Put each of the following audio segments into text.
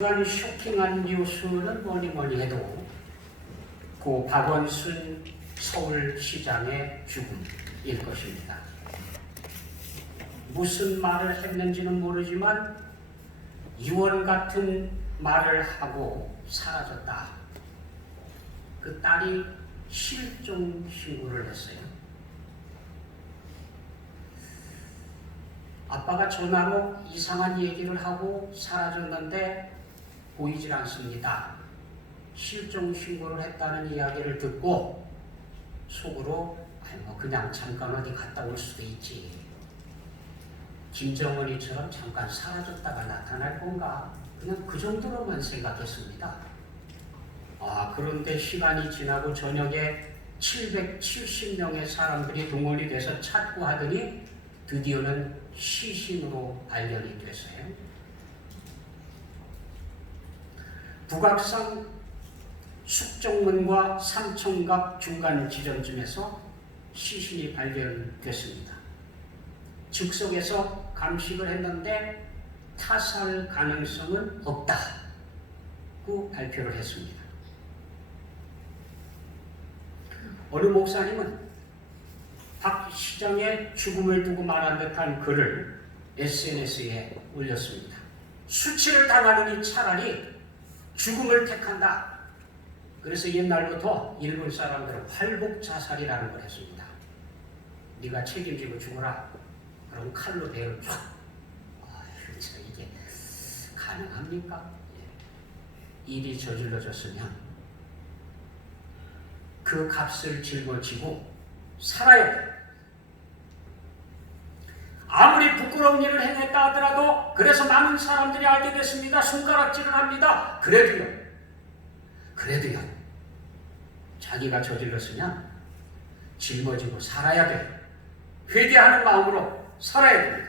한 쇼킹한 뉴스는 뭐니 해도 고 박원순 서울시장의 죽음일 것입니다. 무슨 말을 했는지는 모르지만 유언 같은 말을 하고 사라졌다. 그 딸이 실종 신고를 했어요. 아빠가 전화로 이상한 얘기를 하고 사라졌는데 보이질 않습니다. 실종 신고를 했다는 이야기를 듣고 속으로 그냥 잠깐 어디 갔다 올 수도 있지. 김정은이처럼 잠깐 사라졌다가 나타날 건가? 그냥 그 정도로만 생각했습니다. 그런데 시간이 지나고 저녁에 770명의 사람들이 동원이 돼서 찾고 하더니 드디어는 시신으로 발견이 됐어요. 북악산 숙정문과 삼청각 중간 지점쯤에서 시신이 발견됐습니다. 즉석에서 감식을 했는데 타살 가능성은 없다고 발표를 했습니다. 어느 목사님은 박 시장의 죽음을 두고 말한 듯한 글을 SNS에 올렸습니다. 수치를 당하느니 차라리 죽음을 택한다. 그래서 옛날부터 일본 사람들은 활복 자살이라는 걸 했습니다. 네가 책임지고 죽어라. 그럼 칼로 배를 쫙. 이게 가능합니까? 일이 저질러졌으면 그 값을 짊어지고 살아야 돼. 아무리 부끄러운 일을 행했다 하더라도 그래서 많은 사람들이 알게 됐습니다. 손가락질을 합니다. 그래도요. 자기가 저질렀으면 짊어지고 살아야 돼. 회개하는 마음으로 살아야 됩니다.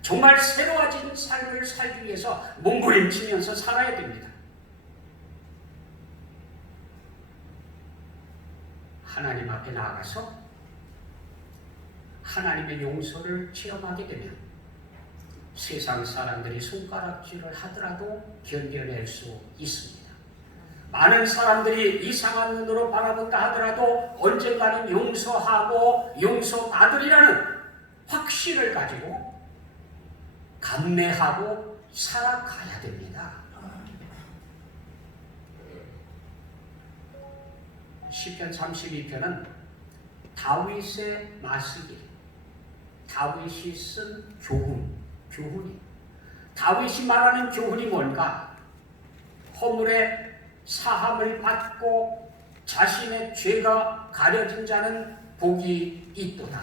정말 새로워진 삶을 살기 위해서 몸부림치면서 살아야 됩니다. 하나님 앞에 나아가서 하나님의 용서를 체험하게 되면 세상 사람들이 손가락질을 하더라도 견뎌낼 수 있습니다. 많은 사람들이 이상한 눈으로 바라본다 하더라도 언젠가는 용서하고 용서받으리라는 확신을 가지고 감내하고 살아가야 됩니다. 시편 32편은 다윗의 마시기, 다윗이 쓴 교훈이. 다윗이 말하는 교훈이 뭔가? 허물의 사함을 받고 자신의 죄가 가려진 자는 복이 있도다.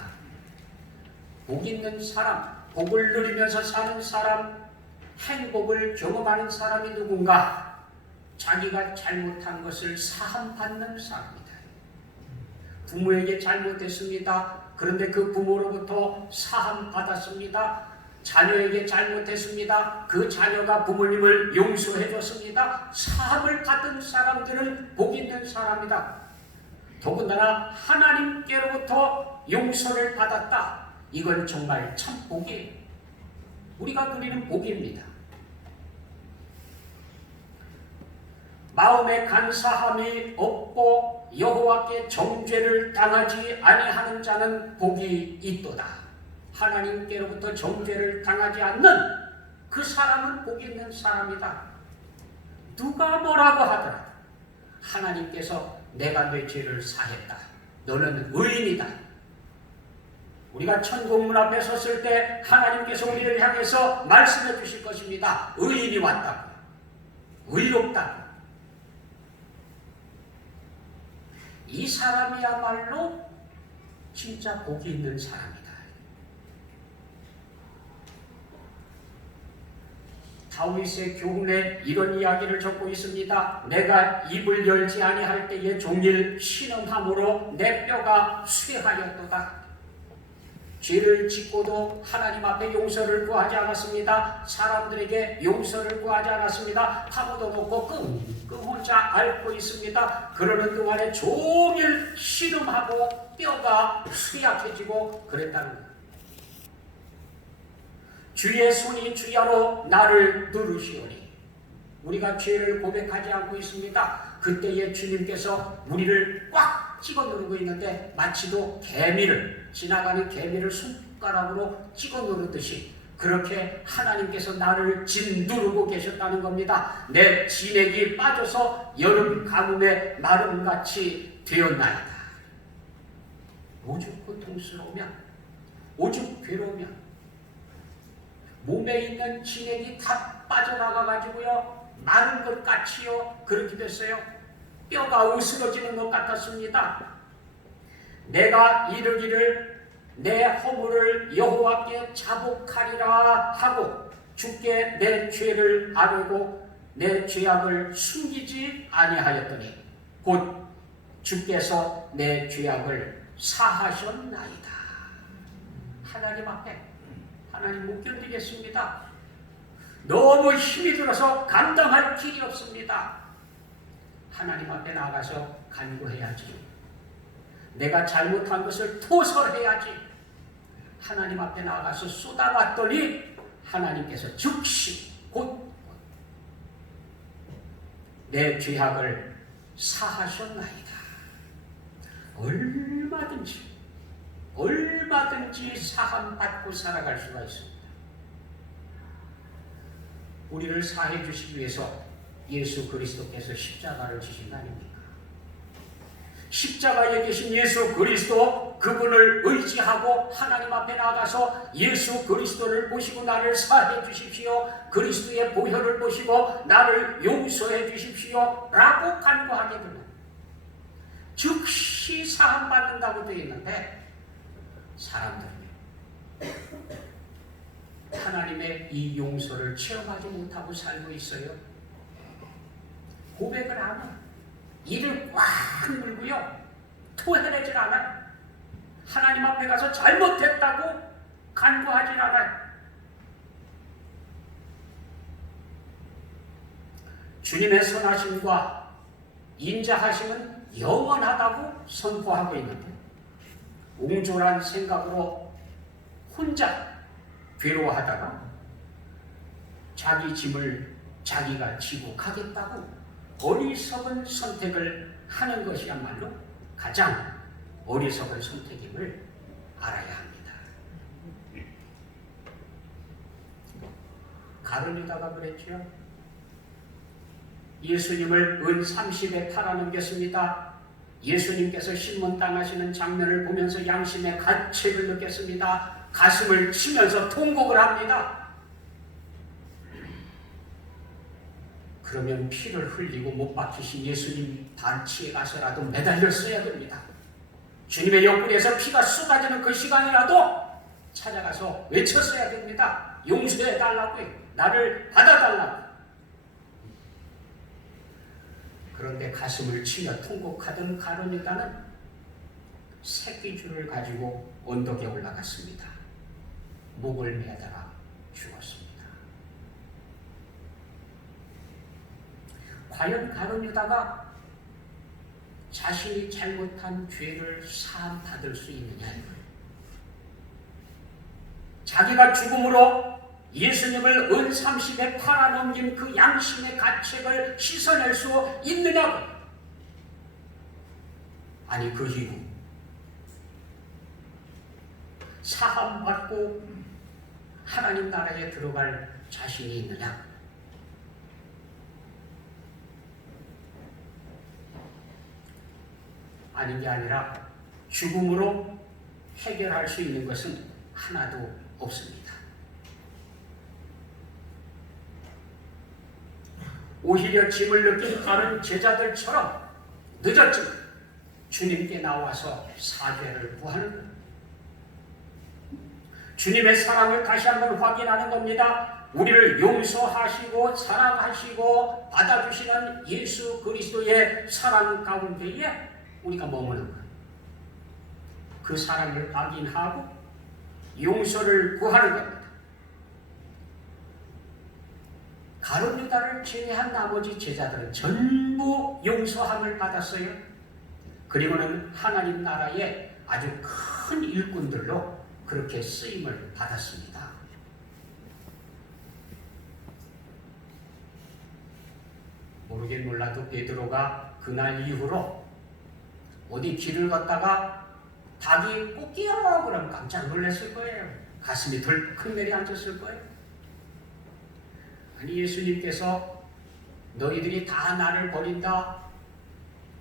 복 있는 사람, 복을 누리면서 사는 사람, 행복을 경험하는 사람이 누군가? 자기가 잘못한 것을 사함받는 사람이다. 부모에게 잘못했습니다. 그런데 그 부모로부터 사함받았습니다. 자녀에게 잘못했습니다. 그 자녀가 부모님을 용서해 줬습니다. 사함을 받은 사람들은 복 있는 사람이다. 더군다나 하나님께로부터 용서를 받았다. 이건 정말 참 복이에요. 우리가 누리는 복입니다. 마음에 간사함이 없고 여호와께 정죄를 당하지 아니하는 자는 복이 있도다. 하나님께로부터 정죄를 당하지 않는 그 사람은 복 있는 사람이다. 누가 뭐라고 하더라도 하나님께서 내가 내 죄를 사했다. 너는 의인이다. 우리가 천국문 앞에 섰을 때 하나님께서 우리를 향해서 말씀해 주실 것입니다. 의인이 왔다고. 의롭다고. 이 사람이야말로 진짜 복이 있는 사람이다. 다윗의 교훈에 이런 이야기를 적고 있습니다. 내가 입을 열지 아니할 때에 종일 신음함으로 내 뼈가 쇠하였도다. 죄를 짓고도 하나님 앞에 용서를 구하지 않았습니다. 사람들에게 용서를 구하지 않았습니다. 파고도 놓고 끙끙 혼자 앓고 있습니다. 그러는 동안에 종일 신음하고 뼈가 쇠약해지고 그랬다는 거예요. 주의 손이 주야로 나를 누르시오니 우리가 죄를 고백하지 않고 있습니다. 그때에 주님께서 우리를 꽉 찍어 누르고 있는데 마치도 지나가는 개미를 손가락으로 찍어 누르듯이 그렇게 하나님께서 나를 짓누르고 계셨다는 겁니다. 내 진액이 빠져서 여름 가뭄에 마름같이 되었나이다. 오죽 고통스러우면, 오죽 괴로우면 몸에 있는 진액이 다 빠져나가가지고요 마른 것 같이요 그렇게 됐어요. 뼈가 으스러지는 것 같았습니다. 내가 이르기를 내 허물을 여호와께 자복하리라 하고 주께 내 죄를 아뢰고 내 죄악을 숨기지 아니하였더니 곧 주께서 내 죄악을 사하셨나이다. 하나님 앞에 하나님 못 견디겠습니다. 너무 힘이 들어서 감당할 길이 없습니다. 하나님 앞에 나가서 간구해야지. 내가 잘못한 것을 토설해야지. 하나님 앞에 나가서 쏟아봤더니 하나님께서 즉시 곧 내 죄악을 사하셨나이다. 얼마든지 사함받고 살아갈 수가 있습니다. 우리를 사해 주시기 위해서 예수 그리스도께서 십자가를 지신 거 아닙니까? 십자가에 계신 예수 그리스도, 그분을 의지하고 하나님 앞에 나가서 예수 그리스도를 보시고 나를 사해 주십시오, 그리스도의 보혈을 보시고 나를 용서해 주십시오 라고 간구하게 되면 즉시 사함받는다고 되어 있는데, 사람들은 하나님의 이 용서를 체험하지 못하고 살고 있어요. 고백을 안 해요. 이를 꽉 물고요 토해내질 않아요. 하나님 앞에 가서 잘못했다고 간구하질 않아요. 주님의 선하심과 인자하심은 영원하다고 선포하고 있는데 옹졸한 생각으로 혼자 괴로워하다가 자기 짐을 자기가 지고 가겠다고 어리석은 선택을 하는 것이야말로 가장 어리석은 선택임을 알아야 합니다. 가룟유다가 그랬죠. 예수님을 은 30에 팔아넘겼습니다. 예수님께서 신문당하시는 장면을 보면서 양심의 가책을 느꼈습니다. 가슴을 치면서 통곡을 합니다. 그러면 피를 흘리고 못 박히신 예수님 단치에 가서라도 매달렸어야 됩니다. 주님의 옆구리에서 피가 쏟아지는 그 시간이라도 찾아가서 외쳤어야 됩니다. 용서해달라고, 나를 받아달라고. 그런데 가슴을 치며 통곡하던 가룟유다는 새끼줄을 가지고 언덕에 올라갔습니다. 목을 매다가 죽었습니다. 과연 가룟유다가 자신이 잘못한 죄를 사함받을 수 있느냐요? 자기가 죽음으로 예수님을 은 30에 팔아넘긴 그 양심의 가책을 씻어낼 수 있느냐고? 아니, 그 이후 사함받고 하나님 나라에 들어갈 자신이 있느냐? 아닌 게 아니라 죽음으로 해결할 수 있는 것은 하나도 없습니다. 오히려 짐을 느낀 다른 제자들처럼 늦었지만 주님께 나와서 사죄를 구하는 것, 주님의 사랑을 다시 한번 확인하는 겁니다. 우리를 용서하시고 사랑하시고 받아주시는 예수 그리스도의 사랑 가운데에 우리가 머무는 것, 그 사랑을 확인하고 용서를 구하는 겁니다. 가룟유다를 제외한 나머지 제자들은 전부 용서함을 받았어요. 그리고는 하나님 나라의 아주 큰 일꾼들로 그렇게 쓰임을 받았습니다. 모르긴 몰라도 베드로가 그날 이후로 어디 길을 걷다가 닭이 꼬끼요 그러면 깜짝 놀랐을 거예요. 가슴이 덜컥 내려앉았을 거예요. 아니 예수님께서 너희들이 다 나를 버린다,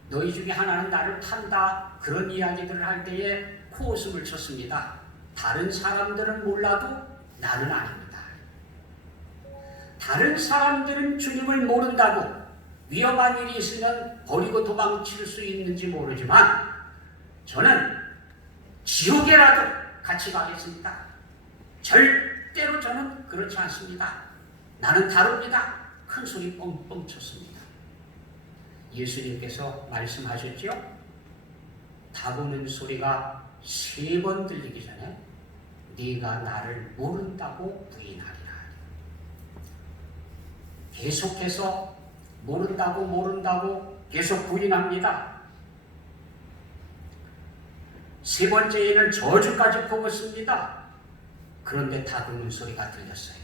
너희 중에 하나는 나를 판다, 그런 이야기들을 할 때에 코웃음을 쳤습니다. 다른 사람들은 몰라도 나는 아닙니다. 다른 사람들은 주님을 모른다고 위험한 일이 있으면 버리고 도망칠 수 있는지 모르지만 저는 지옥에라도 같이 가겠습니다. 절대로 저는 그렇지 않습니다. 나는 다릅니다. 큰 소리 뻥뻥 쳤습니다. 예수님께서 말씀하셨죠? 닭 우는 소리가 3번 들리기 전에 네가 나를 모른다고 부인하리라. 계속해서 모른다고 계속 부인합니다. 3번째에는 저주까지 퍼붓습니다. 그런데 닭 우는 소리가 들렸어요.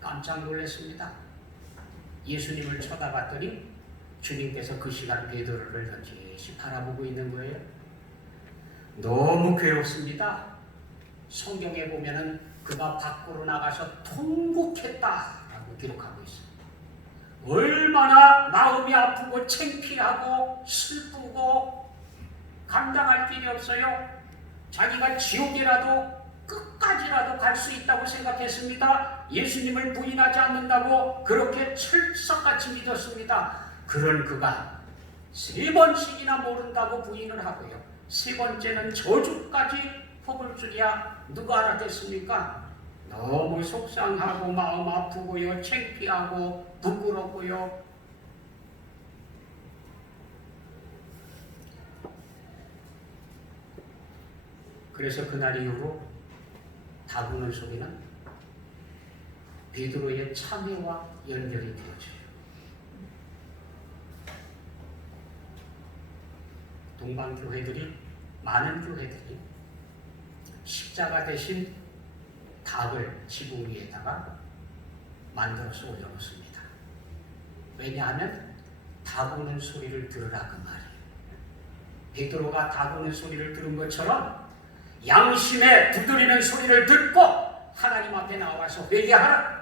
깜짝 놀랐습니다. 예수님을 쳐다봤더니 주님께서 그 시간 베드로를 넌지시 바라보고 있는 거예요. 너무 괴롭습니다. 성경에 보면은 그가 밖으로 나가서 통곡했다라고 기록하고 있어요. 얼마나 마음이 아프고 창피하고 슬프고 감당할 길이 없어요. 자기가 지옥이라도 끝까지라도 갈 수 있다고 생각했습니다. 예수님을 부인하지 않는다고 그렇게 철석같이 믿었습니다. 그런 그가 3번씩이나 모른다고 부인을 하고요. 3번째는 저주까지 퍼볼 줄이야 누가 알았겠습니까? 너무 속상하고 마음 아프고요, 창피하고 부끄럽고요. 그래서 그날 이후로 닭 우는 소리는 베드로의 참회와 연결이 되어져요. 동방교회들이, 많은 교회들이 십자가 대신 닭을 지붕 위에다가 만들어서 올려놓습니다. 왜냐하면 닭 우는 소리를 들으라 그 말이에요. 베드로가 닭 우는 소리를 들은 것처럼 양심에 두드리는 소리를 듣고 하나님 앞에 나와서 회개하라.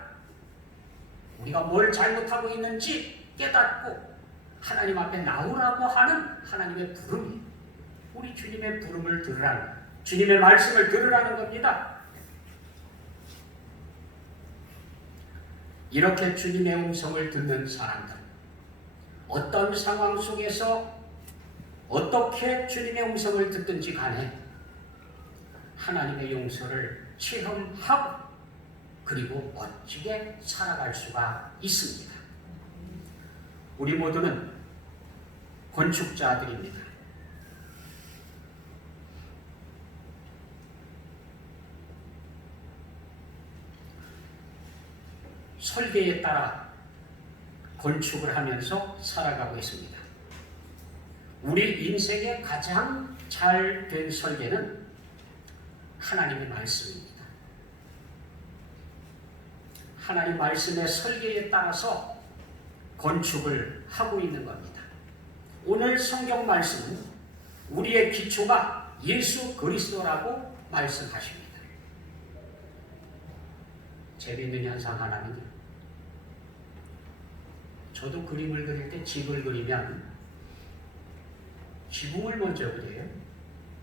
우리가 뭘 잘못하고 있는지 깨닫고 하나님 앞에 나오라고 하는 하나님의 부름이, 우리 주님의 부름을 들으라는, 주님의 말씀을 들으라는 겁니다. 이렇게 주님의 음성을 듣는 사람들, 어떤 상황 속에서 어떻게 주님의 음성을 듣든지 간에 하나님의 용서를 체험하고 그리고 멋지게 살아갈 수가 있습니다. 우리 모두는 건축자들입니다. 설계에 따라 건축을 하면서 살아가고 있습니다. 우리 인생의 가장 잘 된 설계는 하나님의 말씀입니다. 하나님 말씀의 설계에 따라서 건축을 하고 있는 겁니다. 오늘 성경 말씀은 우리의 기초가 예수 그리스도라고 말씀하십니다. 재미있는 현상 하나는요. 저도 그림을 그릴 때 집을 그리면 지붕을 먼저 그려요.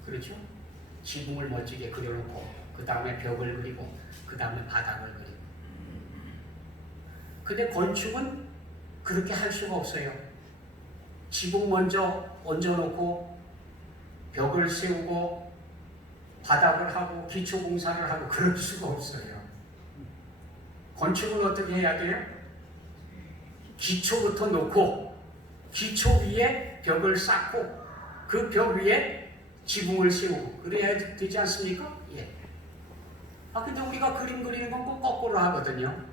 그렇죠? 지붕을 멋지게 그려놓고 그 다음에 벽을 그리고 그 다음에 바닥을 그리고. 근데 건축은 그렇게 할 수가 없어요. 지붕 먼저 얹어놓고 벽을 세우고 바닥을 하고 기초공사를 하고 그럴 수가 없어요. 건축은 어떻게 해야 돼요? 기초부터 놓고 기초 위에 벽을 쌓고 그 벽 위에 지붕을 세우고 그래야 되지 않습니까? 예. 근데 우리가 그림 그리는 건 꼭 거꾸로 하거든요.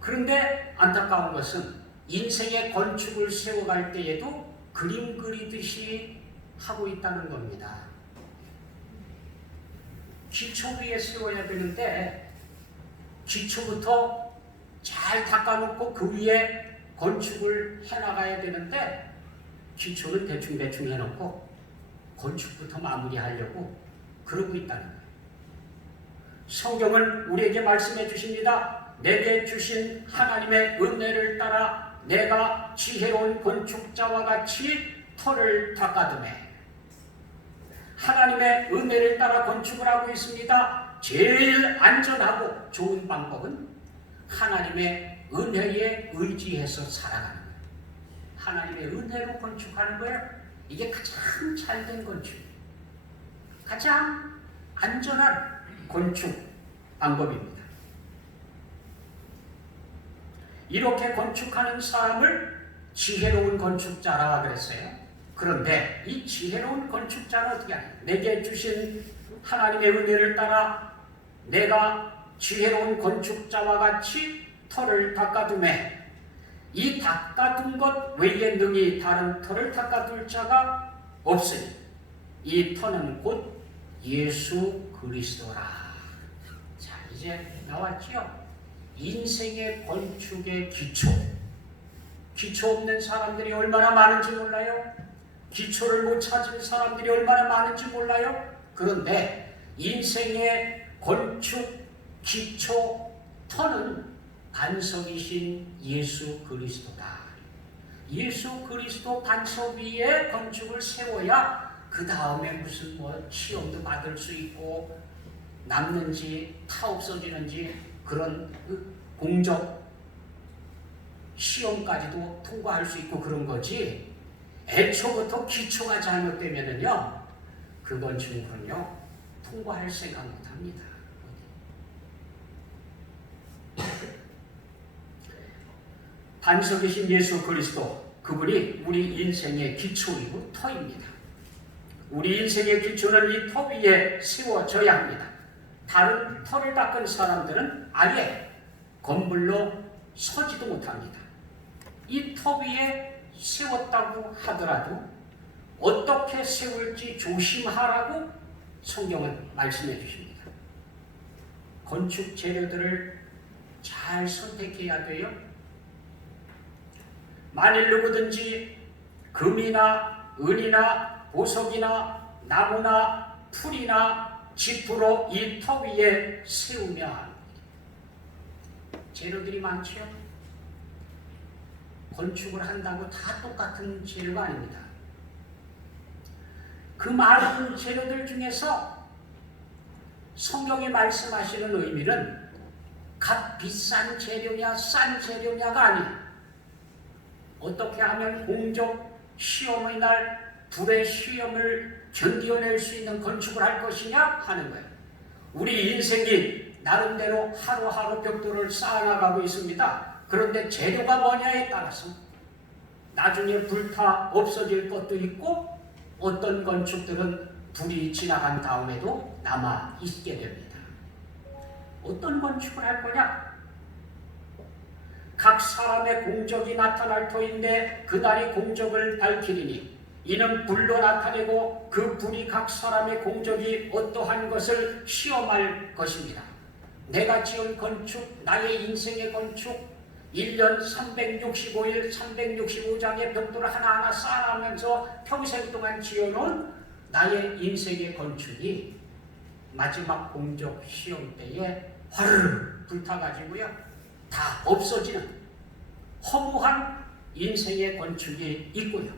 그런데 안타까운 것은 인생의 건축을 세워갈 때에도 그림 그리듯이 하고 있다는 겁니다. 기초 위에 세워야 되는데 기초부터 잘 닦아놓고 그 위에 건축을 해나가야 되는데 기초는 대충대충 해놓고 건축부터 마무리하려고 그러고 있다는 거예요. 성경은 우리에게 말씀해 주십니다. 내게 주신 하나님의 은혜를 따라 내가 지혜로운 건축자와 같이 터를 닦아두매. 하나님의 은혜를 따라 건축을 하고 있습니다. 제일 안전하고 좋은 방법은 하나님의 은혜에 의지해서 살아가는 거예요. 하나님의 은혜로 건축하는 거예요. 이게 가장 잘된 건축, 가장 안전한 건축 방법입니다. 이렇게 건축하는 사람을 지혜로운 건축자라 그랬어요. 그런데 이 지혜로운 건축자는 어떻게 하냐? 내게 주신 하나님의 은혜를 따라 내가 지혜로운 건축자와 같이 터를 닦아두매. 이 닦아둔 것 외에 능히 다른 터를 닦아둘 자가 없으니 이 터는 곧 예수 그리스도라. 자, 이제 나왔죠? 인생의 건축의 기초. 기초 없는 사람들이 얼마나 많은지 몰라요? 기초를 못 찾은 사람들이 얼마나 많은지 몰라요? 그런데 인생의 건축 기초 터는 반석이신 예수 그리스도다. 예수 그리스도 반석 위에 건축을 세워야 그 다음에 무슨 시험도 받을 수 있고 남는지 타 없어지는지 그런 공적 시험까지도 통과할 수 있고 그런 거지. 애초부터 기초가 잘못되면은요, 그 건축물은요 통과할 생각 못합니다. 반석이신 예수 그리스도, 그분이 우리 인생의 기초이고 터입니다. 우리 인생의 기초는 이 터 위에 세워져야 합니다. 다른 터를 닦은 사람들은 아예 건물로 서지도 못합니다. 이 터 위에 세웠다고 하더라도 어떻게 세울지 조심하라고 성경은 말씀해 주십니다. 건축 재료들을 잘 선택해야 돼요. 만일 누구든지 금이나 은이나 보석이나 나무나 풀이나 지프로 이 터 위에 세우면 재료들이 많죠. 건축을 한다고 다 똑같은 재료가 아닙니다. 그 많은 재료들 중에서 성경이 말씀하시는 의미는 값 비싼 재료냐 싼 재료냐가 아니에요. 어떻게 하면 공적 시험의 날 불의 시험을 견뎌낼 수 있는 건축을 할 것이냐 하는 거예요. 우리 인생이 나름대로 하루하루 벽돌을 쌓아나가고 있습니다. 그런데 재료가 뭐냐에 따라서 나중에 불타 없어질 것도 있고 어떤 건축들은 불이 지나간 다음에도 남아 있게 됩니다. 어떤 건축을 할 거냐? 각 사람의 공적이 나타날 터인데 그날이 공적을 밝히리니 이는 불로 나타내고 그 불이 각 사람의 공적이 어떠한 것을 시험할 것입니다. 내가 지은 건축, 나의 인생의 건축, 1년 365일 365장의 벽돌을 하나하나 쌓아가면서 평생 동안 지어놓은 나의 인생의 건축이 마지막 공적 시험 때에 화르르 불타가지고요 다 없어지는 허무한 인생의 건축이 있고요.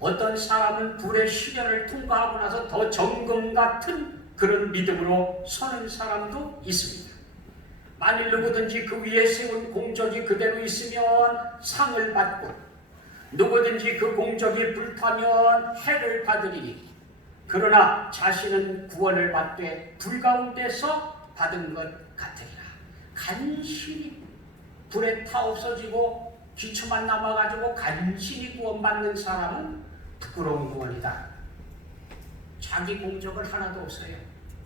어떤 사람은 불의 시련을 통과하고 나서 더 정금 같은 그런 믿음으로 서는 사람도 있습니다. 만일 누구든지 그 위에 세운 공적이 그대로 있으면 상을 받고 누구든지 그 공적이 불타면 해를 받으리니 그러나 자신은 구원을 받되 불 가운데서 받은 것 같으리라. 간신히 불에 타 없어지고 기초만 남아가지고 간신히 구원받는 사람은 부끄러운 구원이다. 자기 공적을 하나도 없어요.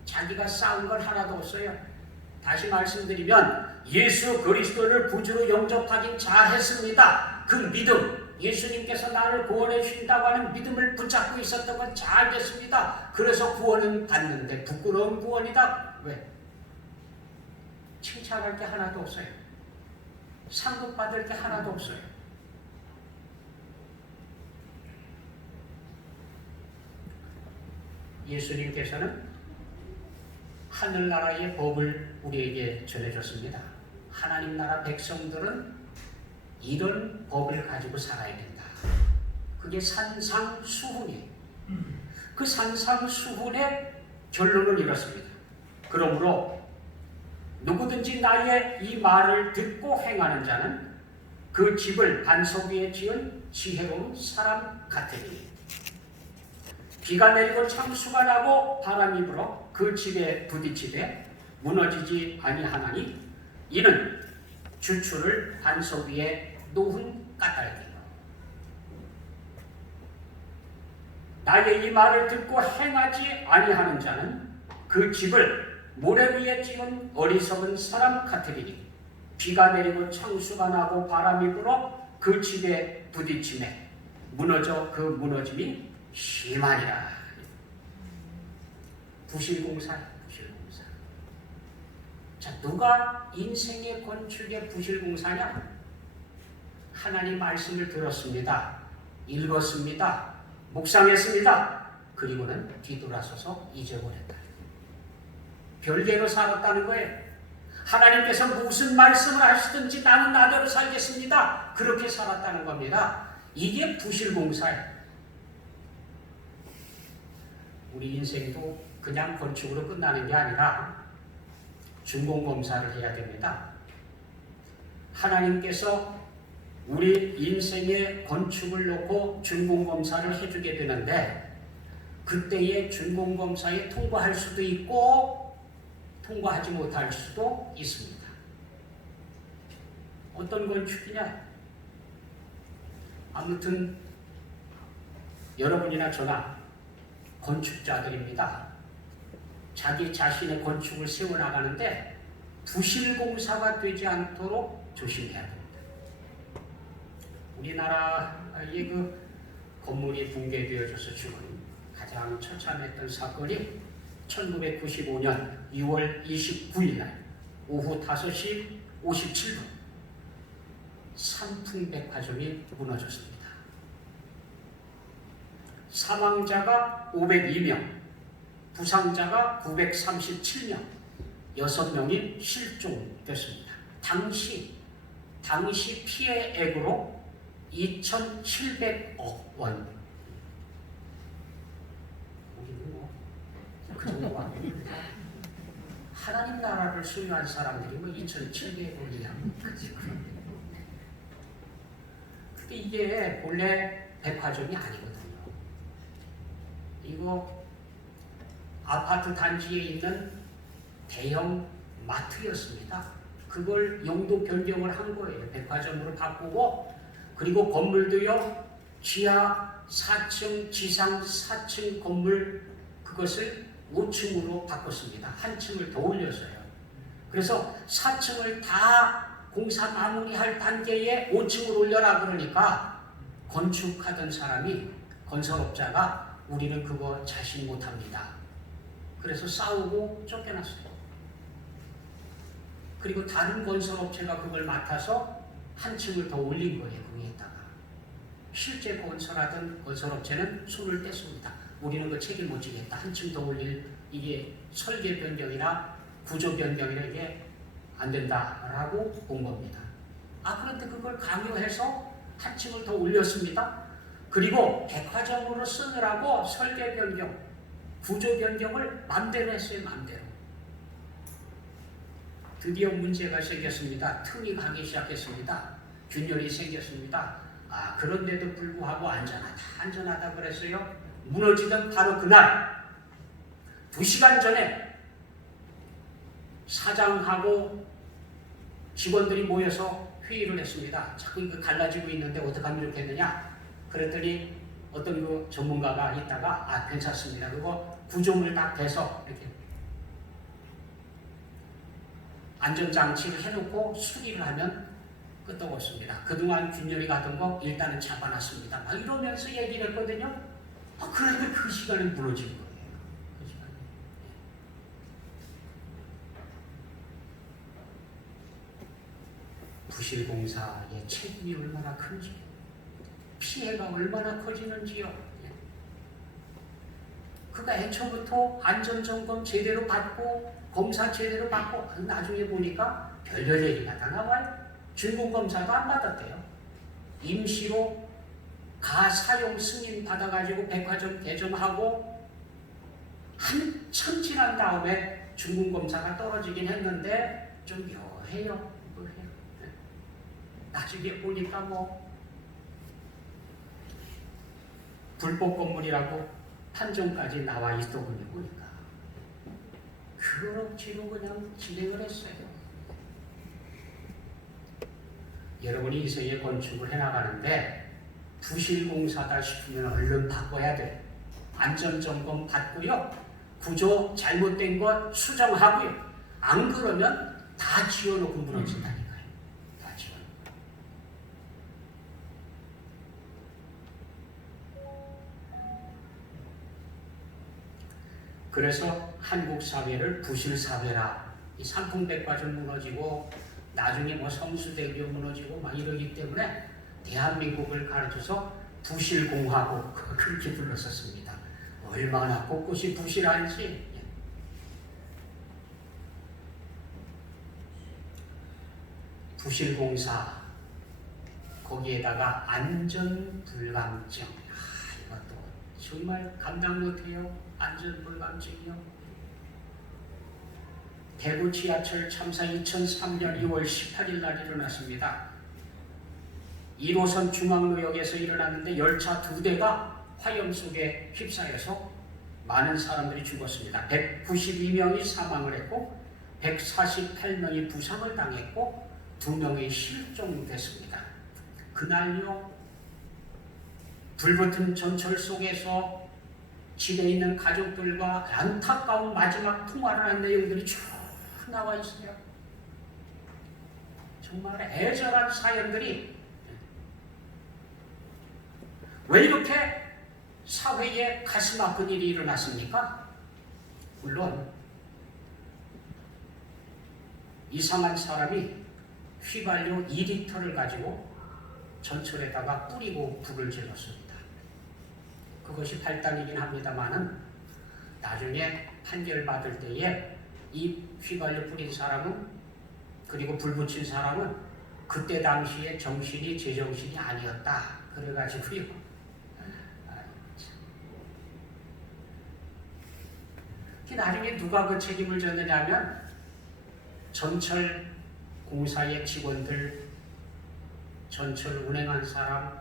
자기가 쌓은 걸 하나도 없어요. 다시 말씀드리면 예수 그리스도를 구주로 영접하긴 잘했습니다. 그 믿음, 예수님께서 나를 구원해 주신다고 하는 믿음을 붙잡고 있었던 건 잘 됐습니다. 그래서 구원은 받는데 부끄러운 구원이다. 왜? 칭찬할 게 하나도 없어요. 상급받을 게 하나도 없어요. 예수님께서는 하늘나라의 법을 우리에게 전해줬습니다. 하나님 나라 백성들은 이런 법을 가지고 살아야 된다. 그게 산상수훈이에요. 그 산상수훈의 결론은 이렇습니다. 그러므로 누구든지 나의 이 말을 듣고 행하는 자는 그 집을 반석 위에 지은 지혜로운 사람 같으니 비가 내리고 창수가 나고 바람이 불어 그 집에 부딪히되 무너지지 아니하나니 이는 주추를 반석 위에 놓은 까닭이요. 나의 이 말을 듣고 행하지 아니하는 자는 그 집을 모래 위에 지은 어리석은 사람 같으리니 비가 내리고 창수가 나고 바람이 불어 그 집에 부딪히매 무너져 그 무너짐이 심하니라. 부실공사야, 부실공사. 자, 누가 인생의 건축의 부실공사냐? 하나님 말씀을 들었습니다. 읽었습니다. 묵상했습니다. 그리고는 뒤돌아서서 잊어버렸다. 별개로 살았다는 거예요. 하나님께서 무슨 말씀을 하시든지 나는 나대로 살겠습니다. 그렇게 살았다는 겁니다. 이게 부실공사예요. 우리 인생도 그냥 건축으로 끝나는 게 아니라 준공검사를 해야 됩니다. 하나님께서 우리 인생의 건축을 놓고 준공검사를 해주게 되는데 그때의 준공검사에 통과할 수도 있고 통과하지 못할 수도 있습니다. 어떤 건축이냐? 아무튼 여러분이나 저나 건축자들입니다. 자기 자신의 건축을 세워나가는데 부실공사가 되지 않도록 조심해야 됩니다. 우리나라의 그 건물이 붕괴되어져서 죽은 가장 처참했던 사건이 1995년 6월 29일 날 오후 5시 57분 삼풍백화점이 무너졌습니다. 사망자가 502명, 부상자가 937명, 6명이 실종됐습니다. 당시 피해액으로 2,700억 원. 우리는 뭐 그 정도 안 됩니다. 하나님 나라를 소유한 사람들이 뭐 2,700억이야. 근데 이게 본래 백화점이 아니거든요. 이거 아파트 단지에 있는 대형 마트였습니다. 그걸 용도 변경을 한 거예요. 백화점으로 바꾸고 그리고 건물도요. 지하 4층, 지상 4층 건물 그것을 5층으로 바꿨습니다. 한 층을 더 올렸어요. 그래서 4층을 다 공사 마무리할 단계에 5층을 올려라 그러니까 건축하던 사람이 건설업자가 우리는 그거 자신 못합니다. 그래서 싸우고 쫓겨났어요. 그리고 다른 건설업체가 그걸 맡아서 한 층을 더 올린 거예요. 거기에다가. 실제 건설하던 건설업체는 손을 뗐습니다. 우리는 그 책임 못 지겠다. 한 층 더 올릴 이게 설계 변경이나 구조 변경이나 이게 안 된다라고 본 겁니다. 그런데 그걸 강요해서 한 층을 더 올렸습니다. 그리고 백화점으로 쓰느라고 설계 변경, 구조 변경을 맘대로 했어요. 맘대로. 드디어 문제가 생겼습니다. 틈이 가기 시작했습니다. 균열이 생겼습니다. 그런데도 불구하고 안전하다 그랬어요. 무너지던 바로 그날 2시간 전에 사장하고 직원들이 모여서 회의를 했습니다. 자꾸 이거 갈라지고 있는데 어떻게 하면 이렇게 되느냐? 그랬더니 어떤 그 전문가가 있다가 괜찮습니다. 그거 구조물 딱 대서 이렇게 안전장치를 해놓고 수리를 하면 끄떡없습니다. 그동안 균열이 가던 거 일단은 잡아놨습니다. 막 이러면서 얘기를 했거든요. 그런데 그 시간에 무너진 거예요. 그 시간에. 부실공사의 책임이 얼마나 큰지, 피해가 얼마나 커지는지요. 그가 애초부터 안전점검 제대로 받고 검사 제대로 받고 나중에 보니까 별별 얘기가 다 나와요. 준공검사도 안 받았대요. 임시로 가사용 승인 받아가지고 백화점 개점하고 한참 지난 다음에 준공검사가 떨어지긴 했는데 좀 묘해요. 나중에 보니까 뭐 불법 건물이라고 판정까지 나와 있더군요. 보니까 그걸 억지로 그냥 진행을 했어요. 여러분이 인생의 건축을 해나가는데 부실공사다 싶으면 얼른 바꿔야 돼. 안전점검 받고요. 구조 잘못된 것 수정하고요. 안 그러면 다 지어놓고 무너진다니까요. 다 지어놓고. 그래서 한국 사회를 부실사회라. 이 삼풍백화점 무너지고 나중에 뭐 성수대교 무너지고 막 이러기 때문에 대한민국을 가르쳐서 부실공화국 그렇게 불렀었습니다. 얼마나 곳곳이 부실한지. 부실공사 거기에다가 안전불감증. 이것도 정말 감당 못해요. 안전불감증이요. 대구 지하철 참사 2003년 2월 18일 날 일어났습니다. 1호선 중앙로역에서 일어났는데 열차 2대가 화염 속에 휩싸여서 많은 사람들이 죽었습니다. 192명이 사망을 했고 148명이 부상을 당했고 2명이 실종됐습니다. 그날요 불붙은 전철 속에서 집에 있는 가족들과 안타까운 마지막 통화를 한 내용들이 쭉 나와 있어요. 정말 애절한 사연들이. 왜 이렇게 사회에 가슴 아픈 일이 일어났습니까? 물론 이상한 사람이 휘발유 2리터를 가지고 전철에다가 뿌리고 불을 질렀습니다. 그것이 발단이긴 합니다만은 나중에 판결 받을 때에 이 휘발유 뿌린 사람은 그리고 불 붙인 사람은 그때 당시에 정신이 제정신이 아니었다. 그래가지고요. 나중에 누가 그 책임을 졌느냐면 전철 공사의 직원들, 전철 운행한 사람,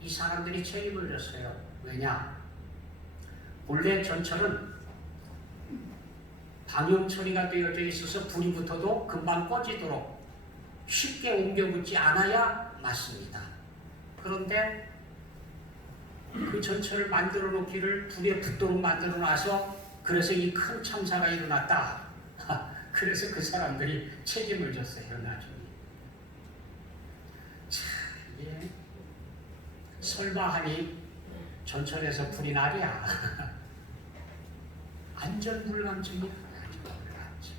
이 사람들이 책임을 졌어요. 왜냐? 원래 전철은 방역 처리가 되어져 있어서 불이 붙어도 금방 꺼지도록 쉽게 옮겨붙지 않아야 맞습니다. 그런데 그 전철을 만들어 놓기를 불에 붙도록 만들어 놔서 그래서 이 큰 참사가 일어났다. 그래서 그 사람들이 책임을 졌어요. 나중에. 참, 이게 설마 하니 전철에서 불이 나랴. 안전불감증이야. 안전불감증.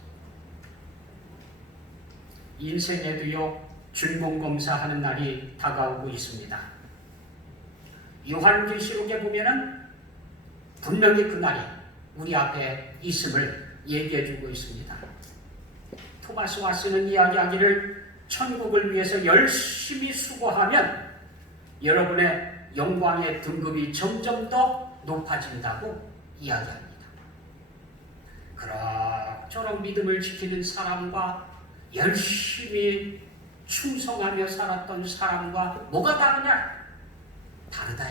인생에도요 준공검사하는 날이 다가오고 있습니다. 요한계시록에 보면은 분명히 그 날이 우리 앞에 있음을 얘기해주고 있습니다. 토마스 왓슨은 이야기하기를 천국을 위해서 열심히 수고하면 여러분의 영광의 등급이 점점 더 높아진다고 이야기합니다. 그럭저럭 믿음을 지키는 사람과 열심히 충성하며 살았던 사람과 뭐가 다르냐? 다르다.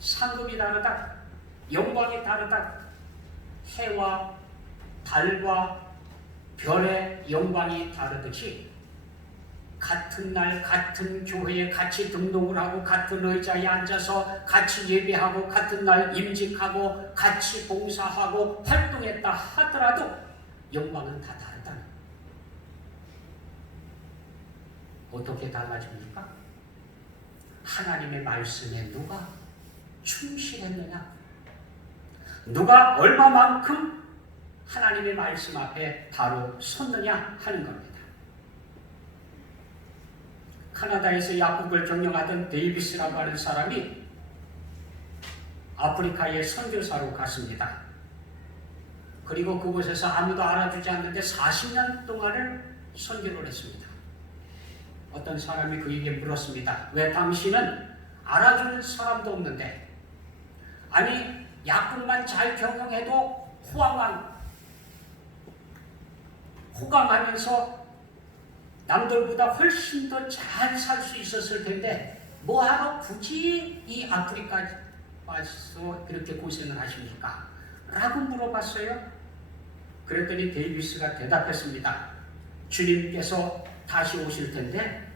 상급이 다르다. 영광이 다르다. 해와 달과 별의 영광이 다르듯이 같은 날 같은 교회에 같이 등록을 하고 같은 의자에 앉아서 같이 예배하고 같은 날 임직하고 같이 봉사하고 활동했다 하더라도 영광은 다 다르다. 어떻게 달라집니까? 하나님의 말씀에 누가 충실했느냐? 누가 얼마만큼 하나님의 말씀 앞에 바로 섰느냐 하는 겁니다. 캐나다에서 약국을 경영하던 데이비스라고 하는 사람이 아프리카에 선교사로 갔습니다. 그리고 그곳에서 아무도 알아주지 않는데 40년 동안을 선교를 했습니다. 어떤 사람이 그에게 물었습니다. 왜 당신은 알아주는 사람도 없는데, 아니 약국만 잘 경영해도 호강하면서 남들보다 훨씬 더 잘 살 수 있었을 텐데 뭐하러 굳이 이 아프리카 와서 그렇게 고생을 하십니까? 라고 물어봤어요. 그랬더니 데이비스가 대답했습니다. 주님께서 다시 오실 텐데,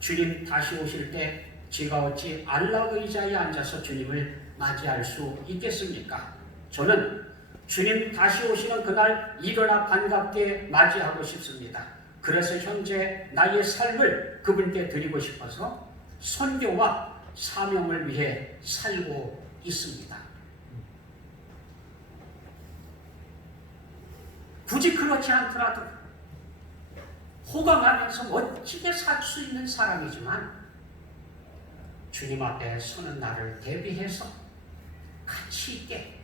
주님 다시 오실 때 제가 어찌 안락 의자에 앉아서 주님을 맞이할 수 있겠습니까? 저는 주님 다시 오시는 그날 일어나 반갑게 맞이하고 싶습니다. 그래서 현재 나의 삶을 그분께 드리고 싶어서 선교와 사명을 위해 살고 있습니다. 굳이 그렇지 않더라도 호강하면서 멋지게 살 수 있는 사람이지만 주님 앞에 서는 나를 대비해서 가치 있게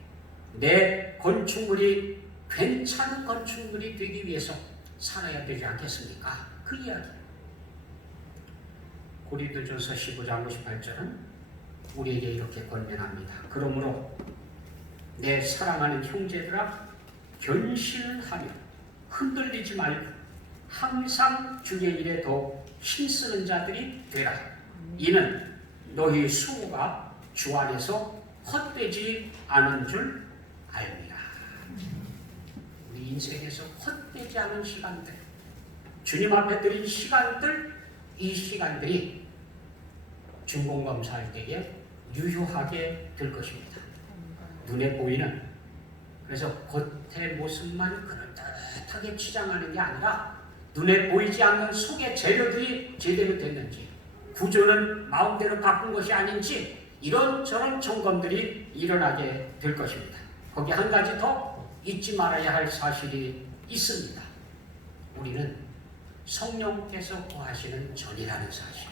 내 건축물이 괜찮은 건축물이 되기 위해서 살아야 되지 않겠습니까? 그 이야기. 고린도전서 15장 58절은 우리에게 이렇게 권면합니다. 그러므로 내 사랑하는 형제들아, 견실하며 흔들리지 말고 항상 주의 일에 더 힘쓰는 자들이 되라. 이는 너희 수고가 주 안에서 헛되지 않은 줄 알미라. 우리 인생에서 헛되지 않은 시간들, 주님 앞에 드린 시간들, 이 시간들이 중공검사할 때에 유효하게 될 것입니다. 눈에 보이는, 그래서 겉의 모습만 그럴듯하게 치장하는 게 아니라 눈에 보이지 않는 속의 재료들이 제대로 됐는지, 구조는 마음대로 바꾼 것이 아닌지 이런저런 점검들이 일어나게 될 것입니다. 거기 한 가지 더 잊지 말아야 할 사실이 있습니다. 우리는 성령께서 거하시는 전이라는 사실,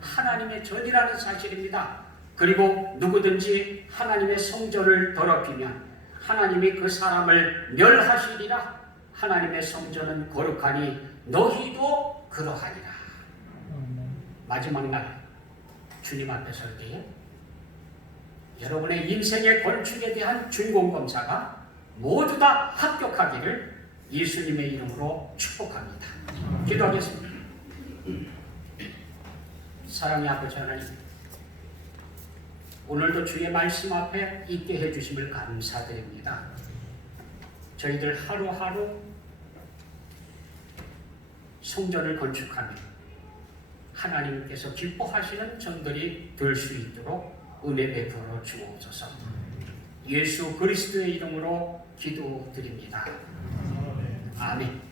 하나님의 전이라는 사실입니다. 그리고 누구든지 하나님의 성전을 더럽히면 하나님이 그 사람을 멸하시리라. 하나님의 성전은 거룩하니 너희도 그러하리라. 마지막 날 주님 앞에 설 때에 여러분의 인생의 건축에 대한 준공검사가 모두 다 합격하기를 예수님의 이름으로 축복합니다. 기도하겠습니다. 사랑의 아버지 하나님, 오늘도 주의 말씀 앞에 있게 해주심을 감사드립니다. 저희들 하루하루 성전을 건축하며 하나님께서 기뻐하시는 전들이 될 수 있도록 은혜 베풀어 주옵소서. 예수 그리스도의 이름으로 기도드립니다. 아멘.